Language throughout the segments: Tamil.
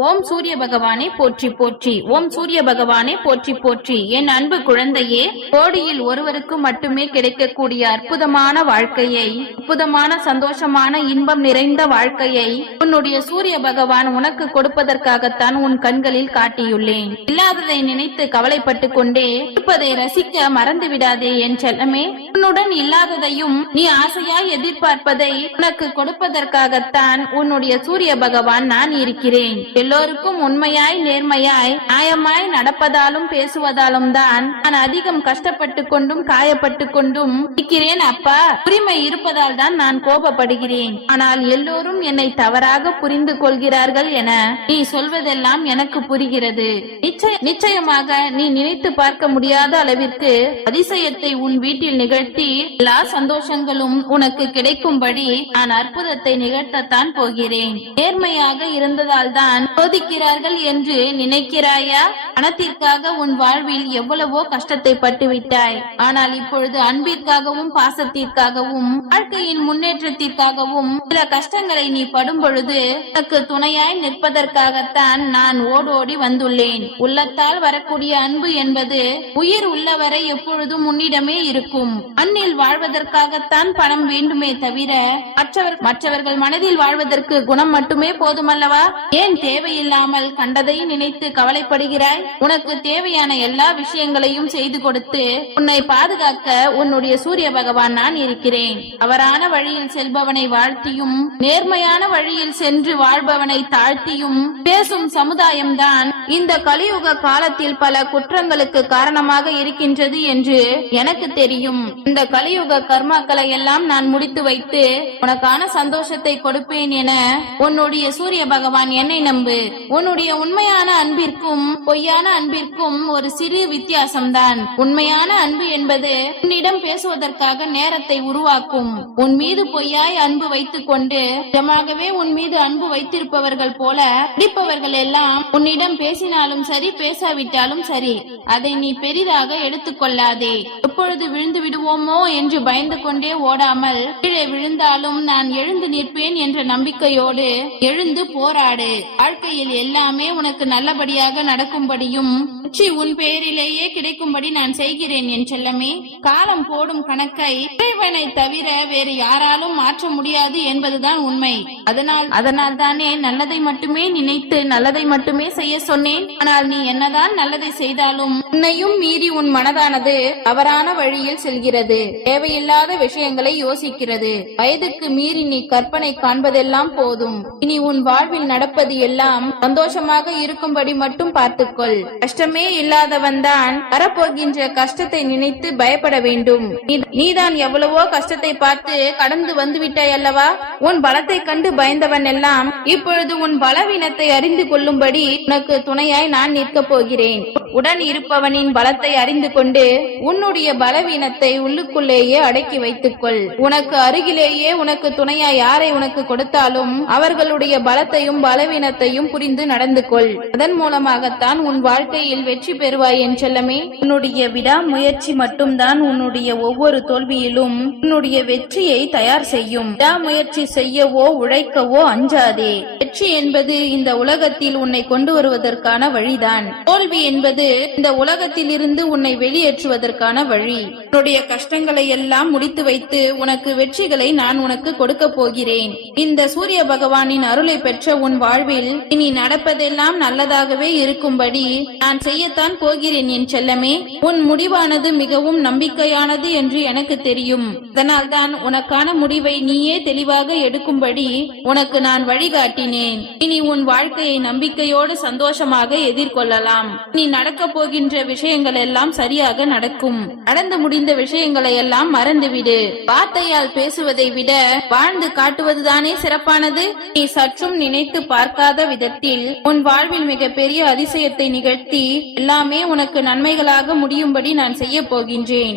ஓம் சூரிய பகவானே போற்றி போற்றி. ஓம் சூரிய பகவானே போற்றி போற்றி. என் அன்பு குழந்தையே கோடியில் ஒருவருக்கு மட்டுமே கிடைக்கக்கூடிய அற்புதமான வாழ்க்கையை அற்புதமான சந்தோஷமான இன்பம் நிறைந்த வாழ்க்கையை உன்னுடைய சூரிய பகவான் உனக்கு கொடுப்பதற்காகத்தான் உன் கண்களில் காட்டியுள்ளேன். இல்லாததை நினைத்து கவலைப்பட்டு கொண்டே இருப்பதை ரசிக்க மறந்து விடாதே என் செல்லமே. உன்னுடன் இல்லாததையும் நீ ஆசையாய் எதிர்பார்ப்பதை உனக்கு கொடுப்பதற்காகத்தான் உன்னுடைய சூரிய பகவான் நான் இருக்கிறேன். எல்லோருக்கும் உண்மையாய் நேர்மையாய் நியாயமாய் நடப்பதாலும் பேசுவதாலும் தான் நான் அதிகம் கஷ்டப்பட்டு கொண்டும் காயப்பட்டு கொண்டும் இருக்கிறேன் அப்பா. உரிமை இருப்பதால் தான் நான் கோபப்படுகிறேன். ஆனால் எல்லோரும் என்னை தவறாக புரிந்து கொள்கிறார்கள் என நீ சொல்வதெல்லாம் எனக்கு புரிகிறது. நிச்சயமாக நீ நினைத்து பார்க்க முடியாத அளவிற்கு அதிசயத்தை உன் வீட்டில் நிகழ்த்தி எல்லா சந்தோஷங்களும் உனக்கு கிடைக்கும்படி நான் அற்புதத்தை நிகழ்த்தத்தான் போகிறேன். நேர்மையாக இருந்ததால் தான் சோதிக்கிறார்கள் என்று நினைக்கிறாயா? பணத்திற்காக உன் வாழ்வில் எவ்வளவோ கஷ்டத்தை பட்டுவிட்டாய். ஆனால் இப்பொழுது அன்பிற்காகவும் பாசத்திற்காகவும் வாழ்க்கையின் முன்னேற்றத்திற்காகவும் சில கஷ்டங்களை நீ படும் பொழுது உனக்கு துணையாய் நிற்பதற்காகத்தான் நான் ஓடோடி வந்துள்ளேன். உள்ளத்தால் வரக்கூடிய அன்பு என்பது உயிர் உள்ளவரை எப்பொழுதும் உன்னிடமே இருக்கும். அன்னில் வாழ்வதற்காகத்தான் பணம் வேண்டுமே தவிர மற்றவர் மற்றவர்கள் மனதில் வாழ்வதற்கு குணம் மட்டுமே போதுமல்லவா? ஏன் தேவையில்லாமல் கண்டதை நினைத்து கவலைப்படுகிறாய்? உனக்கு தேவையான எல்லா விஷயங்களையும் செய்து கொடுத்து உன்னை பாதுகாக்க உன்னுடைய சூரிய பகவான் நான் இருக்கிறேன். அவரான வழியில் செல்பவனை வாழ்த்தியும் நேர்மையான வழியில் சென்று வாழ்பவனை தாழ்த்தியும் பேசும் சமுதாயம்தான் இந்த கலியுக காலத்தில் பல குற்றங்களுக்கு காரணமாக இருக்கின்றது என்று எனக்கு தெரியும். இந்த கலியுக கர்மாக்களை எல்லாம் நான் முடித்து வைத்து உனக்கான சந்தோஷத்தை கொடுப்பேன் என உன்னுடைய சூரிய பகவான் என்னை நம்பு. உன்னுடைய உண்மையான அன்பிற்கும் உண்மையான அன்பிற்கும் ஒரு சிறு வித்தியாசம்தான். உண்மையான அன்பு என்பது உன்னிடம் பேசுவதற்காக நேரத்தை உருவாக்கும். உன் மீது பொய்யாய் அன்பு வைத்துக் கொண்டு நிஜமாகவே உன் மீது அன்பு வைத்திருப்பவர்கள் போல நடிப்பவர்கள் எல்லாம் உன்னிடம் பேசினாலும் சரி பேசாவிட்டாலும் சரி அதை நீ பெரிதாக எடுத்துக்கொள்ளாதே. எப்பொழுது விழுந்து விடுவோமோ என்று பயந்து கொண்டே ஓடாமல் கீழே விழுந்தாலும் நான் எழுந்து நிற்பேன் என்ற நம்பிக்கையோடு எழுந்து போராடு. வாழ்க்கையில் எல்லாமே உனக்கு நல்லபடியாக நடக்கும்படி நடக்கும்படியும் வெற்றி உன் பெயரிலேயே கிடைக்கும்படி நான் செய்கிறேன் என் செல்லமே. காலம் போடும் கணக்கை இறைவனை தவிர வேறு யாராலும் மாற்ற முடியாது என்பதுதான் உண்மை. அதனால் அதனால் தானே நல்லதை மட்டுமே நினைத்து நல்லதை மட்டுமே செய்ய சொன்னேன். ஆனால் நீ என்னதான் நல்லதை செய்தாலும் உன்னையும் மீறி உன் மனதானது தவறான வழியில் செல்கிறது. தேவையில்லாத விஷயங்களை யோசிக்கிறது. வயதுக்கு மீறி நீ கற்பனை காண்பதெல்லாம் போதும். இனி உன் வாழ்வில் நடப்பது எல்லாம் சந்தோஷமாக இருக்கும்படி மட்டும் பார்த்துக்கொள். கொள் கஷ்டமே இல்லாதவன் தான் வரப்போகின்ற கஷ்டத்தை நினைத்து பயப்பட வேண்டும். நீதான் எவ்வளவோ கஷ்டத்தை பார்த்து கடந்து வந்து விட்டாய் அல்லவா? உன் பலத்தை கண்டு பயந்தவன் எல்லாம் இப்பொழுது உன் பலவீனத்தை அறிந்து கொள்ளும்படி உனக்கு துணையாய் நான் நிற்கப் போகிறேன். உடன் இருப்பவனின் பலத்தை அறிந்து கொண்டு உன்னுடைய பலவீனத்தை உள்ளுக்குள்ளேயே அடக்கி வைத்துக்கொள். உனக்கு அருகிலேயே உனக்கு துணையாய் யாரை உனக்கு கொடுத்தாலும் அவர்களுடைய பலத்தையும் பலவீனத்தையும் புரிந்து நடந்து கொள் அதன் மூலமாகத்தான் உன் வாழ்க்கையில் வெற்றி பெறுவாய் என் செல்லமே. உன்னுடைய விடாமுயற்சி மட்டும்தான் உன்னுடைய ஒவ்வொரு தோல்வியிலும் உன்னுடைய வெற்றியை தயார் செய்யும். விடாமுயற்சி செய்யவோ உழைக்கவோ அஞ்சாதே. வெற்றி என்பது இந்த உலகத்தில் உன்னை கொண்டு வருவதற்கான வழிதான். தோல்வி என்பது இந்த உலகத்தில் இருந்து உன்னை வெளியேற்றுவதற்கான வழி. உன்னுடைய கஷ்டங்களை எல்லாம் முடித்து வைத்து உனக்கு வெற்றிகளை நான் உனக்கு கொடுக்க போகிறேன். இந்த சூரிய பகவானின் அருளை பெற்ற உன் வாழ்வில் இனி நடப்பதெல்லாம் நல்லதாகவே இருக்கும்படி நான் செய்யத்தான் போகிறேன் என் செல்லமே. உன் முடிவானது மிகவும் நம்பிக்கையானது என்று எனக்கு தெரியும். அதனால்தான் உனக்கான முடிவை நீயே தெளிவாக எடுக்கும்படி உனக்கு நான் வழிகாட்டினேன். இனி உன் வாழ்க்கையை நம்பிக்கையோடு சந்தோஷமாக எதிர்கொள்ளலாம். நீ நடக்கப் போகின்ற விஷயங்கள் எல்லாம் சரியாக நடக்கும். நடந்து முடிந்த விஷயங்களை எல்லாம் மறந்துவிடு. வார்த்தையால் பேசுவதை விட வாழ்ந்து காட்டுவதுதானே சிறப்பானது? நீ சற்றும் நினைத்து பார்க்காத விதத்தில் உன் வாழ்வில் மிகப்பெரிய அதிசயத்தை நிகழ்த்தி எல்லாமே உனக்கு நன்மைகளாக முடியும்படி நான் செய்ய போகின்றேன்.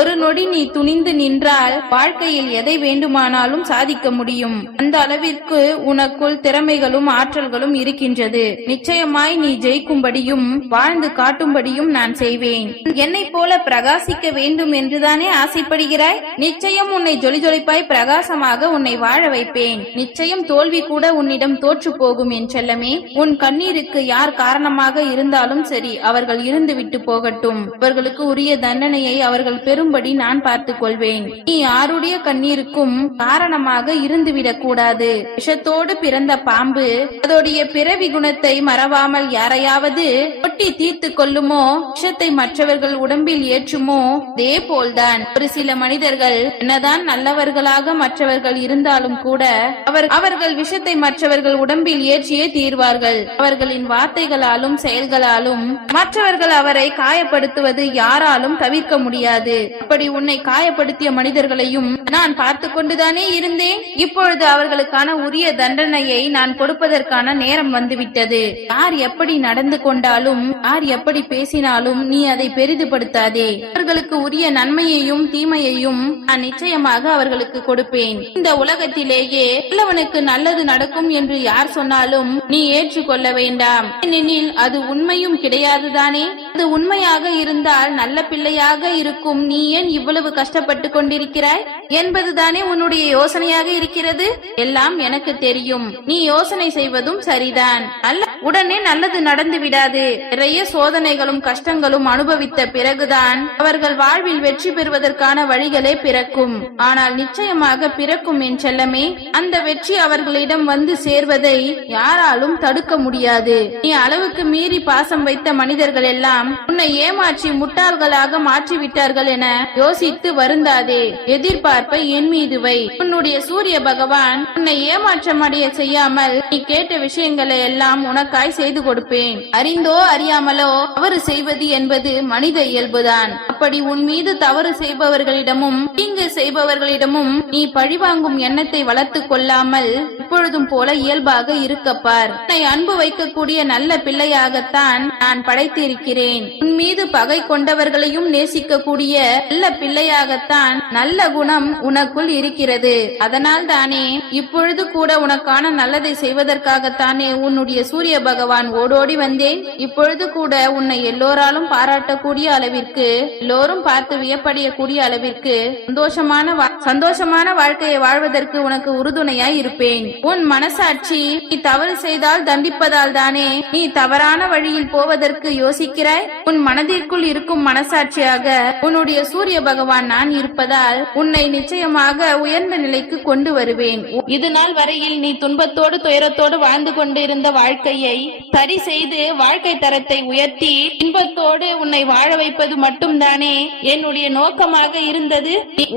ஒரு நொடி நீ துணிந்து நின்றால் வாழ்க்கையில் எதை வேண்டுமானாலும் சாதிக்க முடியும். அந்த அளவிற்கு உனக்குள் திறமைகளும் ஆற்றல்களும் இருக்கின்றது. நிச்சயமாய் நீ ஜெயிக்கும்படியும் வாழ்ந்து காட்டும்படியும் நான் செய்வேன். என்னை போல பிரகாசிக்க வேண்டும் என்றுதானே ஆசைப்படுகிறாய்? நிச்சயம் உன்னை ஜொலி ஜொலிப்பாய் பிரகாசமாக உன்னை வாழ வைப்பேன். நிச்சயம் தோல்வி கூட உன்னிடம் தோற்று போகும் என் செல்லமே. உன் கண்ணீருக்கு யார் காரணமாக இருந்தாலும் சரி அவர்கள் இருந்து விட்டு போகட்டும். அவர்களுக்கு உரிய தண்டனையை அவர்கள் பெறும்படி நான் பார்த்துக் கொள்வேன் நீ யாருடைய கண்ணீருக்கும் காரணமாக இருந்துவிடக் கூடாது. விஷத்தோடு பிறந்த பாம்பு அதோடைய பிறவி குணத்தை மறவாமல் யாரையாவது ஒட்டி தீர்த்து கொள்ளுமோ? விஷத்தை மற்றவர்கள் உடம்பில் ஏற்றுமோ? அதே போல்தான். ஒரு சில மனிதர்கள் என்னதான் நல்லவர்களாக மற்றவர்கள் இருந்தாலும் கூட அவர் அவர்கள் விஷத்தை மற்றவர்கள் உடம்பில் ஏற்றியே தீர்வார்கள். அவர்களின் வார்த்தைகளாலும் செயல் செயல்களாலும் மற்றவர்கள் அவரை காயப்படுத்துவது யாராலும் தவிர்க்க முடியாது. அப்படி உன்னை காயப்படுத்திய மனிதர்களையும் நான் பார்த்து கொண்டுதானே இருந்தேன்? இப்பொழுது அவர்களுக்கான உரிய தண்டனையை நான் கொடுப்பதற்கான நேரம் வந்துவிட்டது. யார் எப்படி நடந்து கொண்டாலும் யார் எப்படி பேசினாலும் நீ அதை பெரிதுபடுத்தாதே. அவர்களுக்கு உரிய நன்மையையும் தீமையையும் நான் நிச்சயமாக அவர்களுக்கு கொடுப்பேன். இந்த உலகத்திலேயே நல்லவனுக்கு நல்லது நடக்கும் என்று யார் சொன்னாலும் நீ ஏற்றுக்கொள்ள வேண்டாம். ஏனெனில் அது உண்மையும் கிடையாதுதானே? அது உண்மையாக இருந்தால் நல்ல பிள்ளையாக இருக்கும். நீ ஏன் இவ்வளவு கஷ்டப்பட்டு கொண்டிருக்கிறாய்? என்பதுதானே உன்னுடைய யோசனையாக இருக்கிறது? எல்லாம் எனக்கு தெரியும். நீ யோசனை செய்வதும் சரிதான். அல்ல உடனே நல்லது நடந்து விடாது. நிறைய சோதனைகளும் கஷ்டங்களும் அனுபவித்த பிறகுதான் அவர்கள் வாழ்வில் வெற்றி பெறுவதற்கான வழிகளே பிறக்கும். ஆனால் நிச்சயமாக பிறக்கும் என் செல்லமே அந்த வெற்றி அவர்களிடம் வந்து சேர்வதை யாராலும் தடுக்க முடியாது. நீ அளவுக்கு மீறி பாசம் வைத்த மனிதர்கள் எல்லாம் உன்னை ஏமாற்றி முட்டாள்களாக மாற்றி விட்டார்கள் என யோசித்து வருந்தாதே. எதிர்பார்ப்பை என் மீது வை. உன்னுடைய சூரிய பகவான் உன்னை ஏமாற்றம் அடைய செய்யாமல் நீ கேட்ட விஷயங்களை எல்லாம் உனக்காய் செய்து கொடுப்பேன். அறிந்தோ அறியாமலோ தவறு செய்வது என்பது மனித இயல்புதான். அப்படி உன் மீது தவறு செய்பவர்களிடமும் தீங்கு செய்பவர்களிடமும் நீ பழிவாங்கும் எண்ணத்தை வளர்த்து கொள்ளாமல் இப்பொழுதும் போல இயல்பாக இருக்கப்பார் உன்னை அன்பு வைக்கக்கூடிய நல்ல பிள்ளையாகத்தான் நான் படைத்திருக்கிறேன். உன் மீது பகை கொண்டவர்களையும் நேசிக்கக்கூடிய நல்ல பிள்ளையாகத்தான் நல்ல குணம் உனக்குள் இருக்கிறது. அதனால் தானே இப்பொழுது கூட உனக்கான நல்லதை செய்வதற்காகத்தானே உன்னுடைய சூரிய பகவான் ஓடோடி வந்தேன். இப்பொழுது கூட உன்னை எல்லோராலும் பாராட்டக்கூடிய அளவிற்கு எல்லோரும் பார்த்து வியப்படையக்கூடிய அளவிற்கு சந்தோஷமான சந்தோஷமான வாழ்க்கையை வாழ்வதற்கு உனக்கு உறுதுணையாய் இருப்பேன். உன் மனசாட்சி நீ தவறு செய்தால் தண்டிப்பதால் தானே நீ தவறான வழியில் போவதற்கு யோசிக்கிறாய்? உன் மனதிற்குள் இருக்கும் மனசாட்சியாக உன்னுடைய சூரிய பகவான் நான் இருப்பதால் உன்னை நிச்சயமாக உயர்ந்த நிலைக்கு கொண்டு வருவேன். இது நாள் வரையில் நீ துன்பத்தோடு துயரத்தோடு வாழ்ந்து கொண்டிருந்த வாழ்க்கையை சரி செய்து வாழ்க்கை தரத்தை உயர்த்தி இன்பத்தோடு உன்னை வாழ வைப்பது மட்டும்தானே என்னுடைய நோக்கமாக இருந்தது?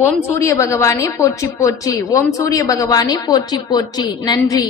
ஓம் சூரிய பகவானே போற்றி போற்றி. ஓம் சூரிய பகவானே போற்றி போற்றி. நன்றி.